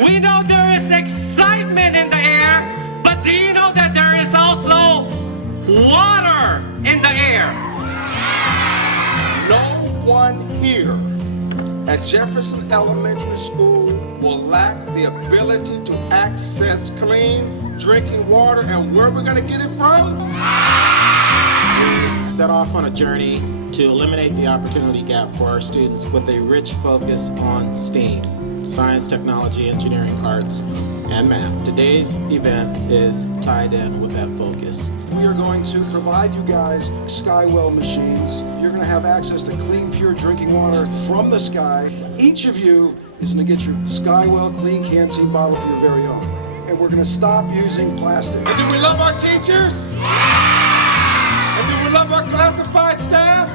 We know there is excitement in the air, but do you know that there is also water in the air? No one here at Jefferson Elementary School will lack the ability to access clean drinking water. And where we're going to get it from? We set off on a journey to eliminate the opportunity gap for our students with a rich focus on STEAM, science, technology, engineering, arts, and math. Today's event is tied in with that focus. We are going to provide you guys Skywell machines. You're going to have access to clean, pure drinking water from the sky. Each of you is going to get your Skywell clean canteen bottle for your very own. And we're going to stop using plastic. And do we love our teachers? And do we love our classified staff?